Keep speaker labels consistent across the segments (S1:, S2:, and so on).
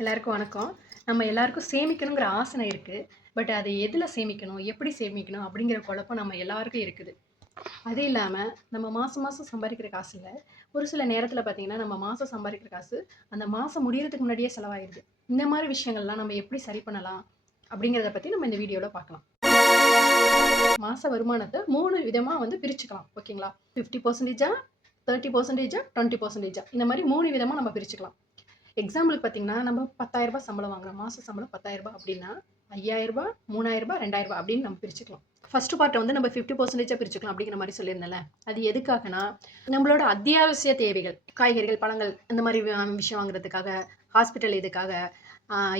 S1: எல்லாருக்கும் வணக்கம். நம்ம எல்லாருக்கும் சேமிக்கணுங்கிற ஆசனை இருக்குது பட் அதை எதில் சேமிக்கணும்? எப்படி சேமிக்கணும்? அப்படிங்கிற குழப்பம் நம்ம எல்லாருக்கும் இருக்குது. அது இல்லாமல் நம்ம மாதம் மாதம் சம்பாதிக்கிற காசில் ஒரு சில நேரத்தில் பார்த்தீங்கன்னா நம்ம மாதம் சம்பாதிக்கிற காசு அந்த மாதம் முடிகிறதுக்கு முன்னாடியே செலவாயிடுது இந்த மாதிரி விஷயங்கள்லாம் நம்ம எப்படி சரி பண்ணலாம்? அப்படிங்கிறத பற்றி நம்ம இந்த வீடியோவில் பார்க்கலாம். மாத வருமானத்தை மூணு விதமாக வந்து பிரிச்சுக்கலாம். ஓகேங்களா? ஃபிஃப்டி பர்சன்டேஜா தேர்ட்டி பர்சன்டேஜா டுவெண்ட்டி பர்சன்டேஜா இந்த மாதிரி மூணு விதமாக நம்ம பிரிச்சுக்கலாம். எக்ஸாம்பிளுக்கு பார்த்தீங்கன்னா நம்ம 10000 ரூபாய் சம்பளம் வாங்குறோம். மாத சம்பளம் 10000 ரூபாய் அப்படின்னா 5000 ரூபாய் 3000 ரூபாய் 2000 ரூபாய் அப்படின்னு நம்ம பிரிச்சுக்கலாம். ஃபர்ஸ்ட் பார்ட்டை வந்து நம்ம ஃபிஃப்டி பர்சன்டேஜாக பிரிச்சுக்கலாம் அப்படிங்கிற மாதிரி சொல்லியிருந்தேன்ல. அது எதுக்காகனா நம்மளோட அத்தியாவசிய தேவைகள் காய்கறிகள் பழங்கள் இந்த மாதிரி விஷயம் வாங்குறதுக்காக ஹாஸ்பிட்டல் இதுக்காக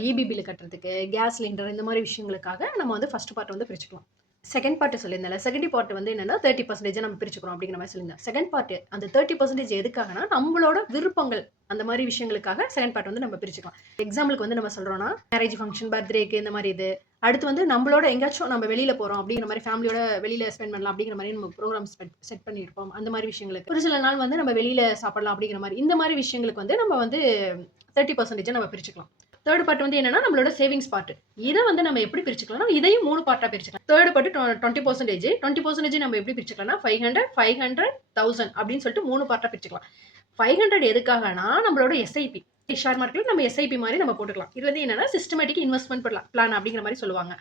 S1: இபி பில் கட்டுறதுக்கு கேஸ் சிலிண்டர் இந்த மாதிரி விஷயங்களுக்காக நம்ம வந்து ஃபஸ்ட் பார்ட் வந்து பிரிச்சுக்கலாம். செகண்ட் பார்ட்டு சொல்லியிருந்தேன் செகண்ட் பார்ட் வந்து என்னன்னா தேர்ட்டி பர்சன்டேஜ் நம்ம பிரிச்சுக்கிறோம் அப்படிங்கிற மாதிரி சொல்லியிருந்தேன் செகண்ட் பார்ட் அந்த தேர்ட்டி பர்சன்டேஜ் எதுக்காகனா நம்மளோட விருப்பங்கள் அந்த மாதிரி விஷயங்களுக்காக செகண்ட் பார்ட் வந்து நம்ம பிரிச்சுக்கலாம். எக்ஸாம்பிளுக்கு வந்து நம்ம சொல்றோம்னா மேரேஜ் ஃபங்க்ஷன் பர்த்டேக்கு இந்த மாதிரி இது. அடுத்து வந்து நம்மளோட எங்கேயாச்சும் நம்ம வெளியில போறோம் அப்படிங்கிற மாதிரி ஃபேமிலியோட வெளியில ஸ்பெண்ட் பண்ணலாம் அப்படிங்கிற மாதிரி நம்ம ப்ரோக்ராம் செட் பண்ணியிருப்போம். அந்த மாதிரி விஷயங்களுக்கு. ஒரு சில நாள் வந்து நம்ம வெளியில சாப்பிடலாம் அப்படிங்கிற மாதிரி இந்த மாதிரி விஷயங்களுக்கு வந்து நம்ம வந்து தேர்ட்டி பர்சன்டேஜ் நம்ம பிரிச்சுக்கலாம். தேர்ட் பார்ட் வந்து என்னன்னா நம்மளோட சேவிங்ஸ் பார்ட் இதை வந்து நம்ம எப்படி பிரிச்சுக்கலாம் இதையும் மூணு பார்ட்டா பிரிச்சுக்கலாம். Third part twenty percentage twenty percentage நம்ம எப்படி பிரிச்சுக்கலாம்னா five hundred five hundred thousand அப்படின்னு சொல்லிட்டு மூணு பார்ட்டா பிரிச்சுக்கலாம். ஃபைவ் ஹண்ட்ரட் எதுக்காகனா நம்மளோட எஸ்ஐபி ஷேர் மார்க்கெட் நம்ம எஸ்ஐபி மாதிரி நம்ம போட்டுக்கலாம். இது வந்து என்னன்னா சிஸ்டமேட்டிக் இன்வெஸ்ட்மெண்ட் பண்ணலாம் பிளான் அப்படிங்கிற மாதிரி சொல்லுவாங்க.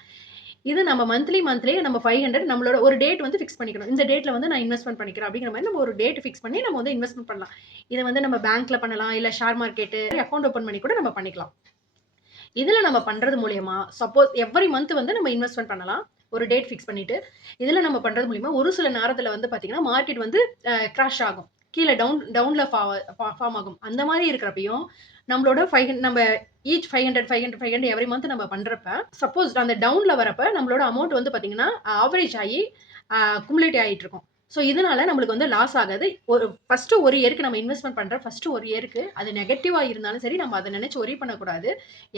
S1: இது நம்ம மந்த்லி மந்த்லி நம்ம ஃபைவ் ஹண்ட்ரட் நம்மளோட ஒரு டேட் வந்து ஃபிக்ஸ் பண்ணிக்கணும். இந்த டேட்ல வந்து நான் இன்வெஸ்ட்மெண்ட் பண்ணிக்கிறேன் அப்படிங்கிற மாதிரி நம்ம ஒரு டேட் ஃபிக்ஸ் பண்ணி நம்ம வந்து இன்வெஸ்ட்மெண்ட் பண்ணலாம். இதை வந்து நம்ம பேங்க்ல பண்ணலாம் இல்லை ஷேர் மார்க்கெட்டு அக்கௌண்ட் ஓப்பன் பண்ணி கூட நம்ம பண்ணிக்கலாம். இதில் நம்ம பண்ணுறது மூலயமா சப்போஸ் எவ்ரி மந்த் வந்து நம்ம இன்வெஸ்ட்மெண்ட் பண்ணலாம். ஒரு டேட் ஃபிக்ஸ் பண்ணிவிட்டு இதில் நம்ம பண்ணுறது மூலிமா ஒரு சில நேரத்தில் வந்து பார்த்திங்கன்னா மார்க்கெட் வந்து க்ராஷ் ஆகும். கீழே டவுன் டவுன்ல ஃபார்ம் ஆகும். அந்த மாதிரி இருக்கிறப்பையும் நம்மளோட ஃபைவ் நம்ம each five hundred five hundred five hundred every month நம்ம பண்ணுறப்ப சப்போஸ் அந்த டவுனில் வரப்ப நம்மளோட அமௌண்ட் வந்து பார்த்திங்கன்னா ஆவரேஜ் ஆகி குமுலேட்டிவ் ஆகிட்டு இருக்கும். ஸோ இதனால நம்மளுக்கு வந்து லாஸ் ஆகாது. ஒரு ஃபஸ்ட்டு ஒரு இயருக்கு நம்ம இன்வெஸ்ட்மெண்ட் பண்ணுற ஃபஸ்ட்டு ஒரு இயருக்கு அது நெகட்டிவாக இருந்தாலும் சரி நம்ம அதை நினச்சி ஒரி பண்ணக்கூடாது.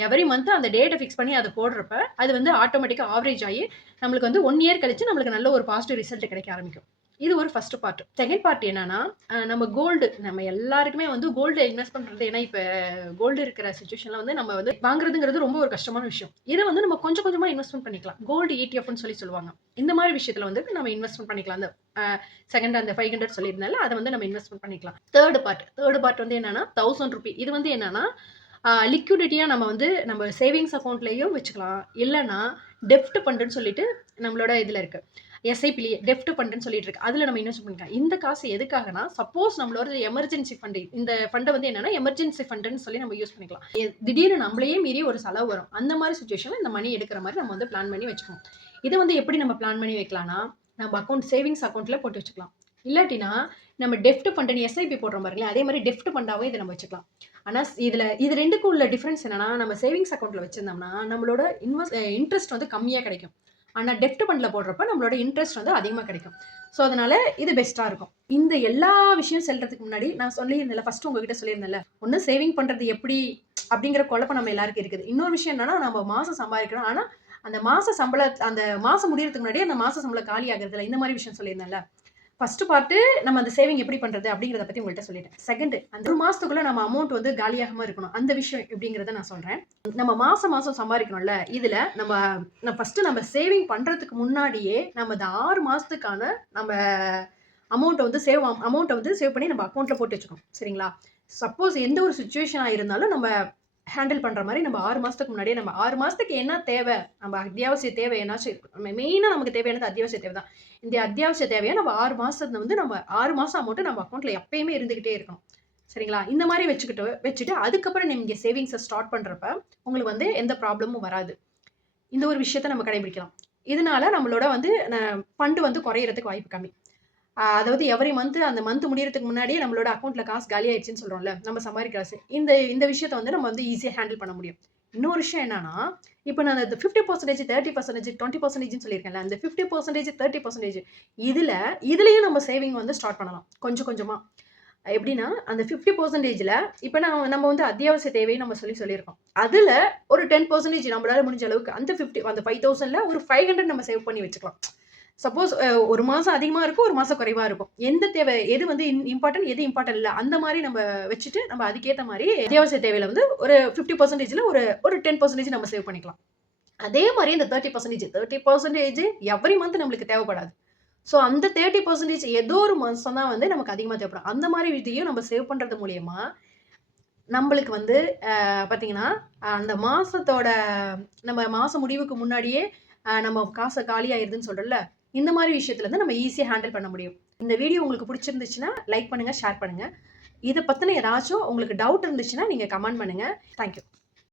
S1: எவ்ரி மந்த் அந்த டேட்டை ஃபிக்ஸ் பண்ணி அதை போடுறப்ப அது வந்து ஆட்டோமேட்டிக்காக ஆவரேஜ் ஆகி நம்மளுக்கு வந்து ஒன் இயர் கழிச்சு நம்மளுக்கு நல்ல ஒரு பாசிட்டிவ் ரிசல்ட் கிடைக்க ஆரம்பிக்கும். இது ஒரு ஃபர்ஸ்ட் பார்ட் செகண்ட் பார்ட் என்னன்னா நம்ம கோல்டு நம்ம எல்லாருக்குமே வந்து கோல்டு இன்வெஸ்ட் பண்றது. ஏன்னா இப்போ கோல்டு இருக்கிற சுச்சுவேஷன்ல வந்து நம்ம வந்து வாங்குறதுங்கிறது ரொம்ப ஒரு கஷ்டமான விஷயம். இதை வந்து நம்ம கொஞ்சம் கொஞ்சமா இன்வெஸ்ட்மெண்ட் பண்ணிக்கலாம். கோல்டு இடிஎஃப்னு சொல்லி சொல்லுவாங்க. இந்த மாதிரி விஷயத்துல வந்து நம்ம இன்வெஸ்ட்மெண்ட் பண்ணிக்கலாம். அந்த செகண்ட் அந்த ஃபைவ் ஹண்ட்ரட் சொல்லியிருந்தால அதை வந்து நம்ம இன்வெஸ்ட்மெண்ட் பண்ணிக்கலாம். தேர்ட் பார்ட் தேர்ட் பார்ட் வந்து என்னன்னா தௌசண்ட் ருபி இது வந்து என்னன்னா லிக்விடிட்டியாக நம்ம வந்து நம்ம சேவிங்ஸ் அக்கௌண்ட்லேயும் வச்சுக்கலாம். இல்லைன்னா டெஃப்ட் ஃபண்டுன்னு சொல்லிட்டு நம்மளோட இதில் இருக்கு. எஸ்ஐபிலேயே டெஃப்ட் ஃபண்டுன்னு சொல்லிட்டு இருக்கு அதில் நம்ம இன்வெஸ்ட் பண்ணிக்கலாம். இந்த காசு எதுக்காகனா சப்போஸ் நம்மளோட எமர்ஜென்சி ஃபண்டு இந்த ஃபண்டை வந்து என்னன்னா எமர்ஜென்சி ஃபண்டுன்னு சொல்லி நம்ம யூஸ் பண்ணிக்கலாம். திடீர்னு நம்மளையே மீறி ஒரு செலவு வரும். அந்த மாதிரி சுச்சுவேஷனில் இந்த மணி எடுக்கிற மாதிரி நம்ம வந்து பிளான் பண்ணி வச்சுக்கணும். இதை வந்து எப்படி நம்ம பிளான் பண்ணி வைக்கலாம்னா நம்ம அக்கௌண்ட் சேவிங்ஸ் அக்கௌண்ட்ல போட்டு வச்சுக்கலாம். இல்லாட்டினா நம்ம டெஃப்ட் ஃபண்ட் எஸ்ஐபி போடுறோம் பாருங்களேன் அதே மாதிரி டெஃப்ட் ஃபண்டாவும் இதை நம்ம வச்சுக்கலாம். ஆனால் இதில் இது ரெண்டுக்கும் உள்ள டிஃப்ரென்ஸ் என்னன்னா நம்ம சேவிங்ஸ் அக்கௌண்ட்டில் வச்சிருந்தோம்னா நம்மளோட இன்வெஸ்ட் இன்ட்ரெஸ்ட் வந்து கம்மியாக கிடைக்கும். ஆனால் டெப்ட் ஃபண்டில் போடுறப்ப நம்மளோட இன்ட்ரெஸ்ட் வந்து அதிகமாக கிடைக்கும். ஸோ அதனால இது பெஸ்ட்டாக இருக்கும். இந்த எல்லா விஷயம் செல்றதுக்கு முன்னாடி நான் சொல்லியிருந்தேன்ல ஃபஸ்ட்டு உங்ககிட்ட சொல்லியிருந்தேன்ல ஒன்று சேவிங் பண்ணுறது எப்படி அப்படிங்கிற குழப்பம் நம்ம எல்லாருக்கும் இருக்குது. இன்னொரு விஷயம் என்னன்னா நம்ம மாதம் சம்பாதிக்கிறோம். ஆனால் அந்த மாத சம்பள அந்த மாசம் முடியறதுக்கு முன்னாடி அந்த மாச சம்பளம் காலி ஆகிறதுல இந்த மாதிரி விஷயம் சொல்லியிருந்தேன்ல. ஃபர்ஸ்ட் பார்ட்டு நம்ம அந்த சேவிங் எப்படி பண்ணுறது அப்படிங்கிறத பற்றி உங்கள்கிட்ட சொல்லிட்டேன். செகண்டு அந்த ஒரு மாசத்துக்குள்ள நம்ம அமௌண்ட் வந்து காலியாகாமல் இருக்கணும். அந்த விஷயம் எப்படிங்கிறத நான் சொல்கிறேன் நம்ம மாதம் மாதம் சம்பாதிக்கணும்ல இதில் நம்ம நம்ம ஃபஸ்ட்டு நம்ம சேவிங் பண்ணுறதுக்கு முன்னாடியே நம்ம இந்த ஆறு மாதத்துக்கான நம்ம அமௌண்ட்டை வந்து சேவ் அமௌண்ட்டை வந்து சேவ் பண்ணி நம்ம அக்கௌண்ட்டில் போட்டு வச்சுக்கணும். சரிங்களா? சப்போஸ் எந்த ஒரு சுச்சுவேஷனாக இருந்தாலும் நம்ம ஹேண்டில் பண்ணுற மாதிரி நம்ம ஆறு மாதத்துக்கு முன்னாடியே நம்ம ஆறு மாதத்துக்கு என்ன தேவை? நம்ம அத்தியாவசிய தேவை என்னாச்சும் மெயினாக நமக்கு தேவையானது அத்தியாவசிய தேவை தான் இந்த அத்தியாவசிய தேவையை நம்ம ஆறு மாதத்துல வந்து நம்ம ஆறு மாதம் அமௌண்ட்டு நம்ம அக்கௌண்ட்டில் எப்பயுமே இருந்துக்கிட்டே இருக்கணும். சரிங்களா? இந்த மாதிரி வச்சுக்கிட்டு வச்சுட்டு அதுக்கப்புறம் நீங்கள் சேவிங்ஸை ஸ்டார்ட் பண்ணுறப்ப உங்களுக்கு வந்து எந்த ப்ராப்ளமும் வராது. இந்த ஒரு விஷயத்த நம்ம கடைபிடிக்கலாம். இதனால நம்மளோட வந்து ஃபண்டு வந்து குறையறதுக்கு வாய்ப்பு கம்மி. அதாவது எவரி மந்த் அந்த மந்த் முடியறதுக்கு முன்னாடியே நம்மளோட அக்கௌண்ட்ல காசு காலி ஆயிடுச்சுன்னு சொல்றோம்ல நம்ம சம்பாதிக்கிற காசு. இந்த இந்த விஷயத்த வந்து நம்ம வந்து ஈஸியாக ஹேண்டில் பண்ண முடியும். இன்னொரு விஷயம் என்னன்னா இப்போ நான் அந்த fifty percentage thirty percentage twenty பர்சன்டேஜ்னு சொல்லியிருக்கேன்ல அந்த ஃபிஃப்டி பர்சன்டேஜ் தேர்ட்டி பர்சன்டேஜ் இதில் இதுலேயும் நம்ம சேவிங் வந்து ஸ்டார்ட் பண்ணலாம் கொஞ்சம் கொஞ்சமாக எப்படின்னா அந்த ஃபிஃப்டி பர்சன்டேஜில் இப்போ நான் நம்ம வந்து அத்தியாவசிய தேவையை நம்ம சொல்லி சொல்லியிருக்கோம். அதில் ஒரு டென் பர்சன்டேஜ் நம்மளால முடிஞ்ச அளவுக்கு அந்த ஃபிஃப்டி அந்த ஃபைவ் தௌசண்டில் ஒரு ஃபைவ் ஹண்ட்ரட் நம்ம சேவ் பண்ணி வச்சுக்கலாம். சப்போஸ் ஒரு மாதம் அதிகமாக இருக்கும் ஒரு மாதம் குறைவாக இருக்கும். எந்த தேவை எது வந்து இம்பார்ட்டன்ட் எது இம்பார்ட்டன்ட் இல்லை அந்த மாதிரி நம்ம வச்சுட்டு நம்ம அதுக்கேற்ற மாதிரி அத்தியாவசிய தேவையில வந்து ஒரு ஃபிஃப்டி பர்சன்டேஜில் ஒரு ஒரு டென் பர்சன்டேஜ் நம்ம சேவ் பண்ணிக்கலாம். அதே மாதிரி இந்த thirty percentage thirty percentage every month நம்மளுக்கு தேவைப்படாது. ஸோ அந்த தேர்ட்டி பர்சன்டேஜ் ஏதோ ஒரு மாதம் தான் வந்து நமக்கு அதிகமாக தேவைப்படும். அந்த மாதிரி இதையும் நம்ம சேவ் பண்ணுறது மூலயமா நம்மளுக்கு வந்து பார்த்திங்கன்னா அந்த மாதத்தோட நம்ம மாதம் முடிவுக்கு முன்னாடியே நம்ம காசை காலியாயிருதுன்னு சொல்கிறோம்ல இந்த மாதிரி விஷயத்துல இருந்து நம்ம ஈஸியாக ஹேண்டில் பண்ண முடியும். இந்த வீடியோ உங்களுக்கு பிடிச்சிருந்துச்சுன்னா லைக் பண்ணுங்கள் ஷேர் பண்ணுங்கள் இதை பற்றின ஏதாச்சும் உங்களுக்கு டவுட் இருந்துச்சுன்னா நீங்கள் கமெண்ட் பண்ணுங்கள் தேங்க்யூ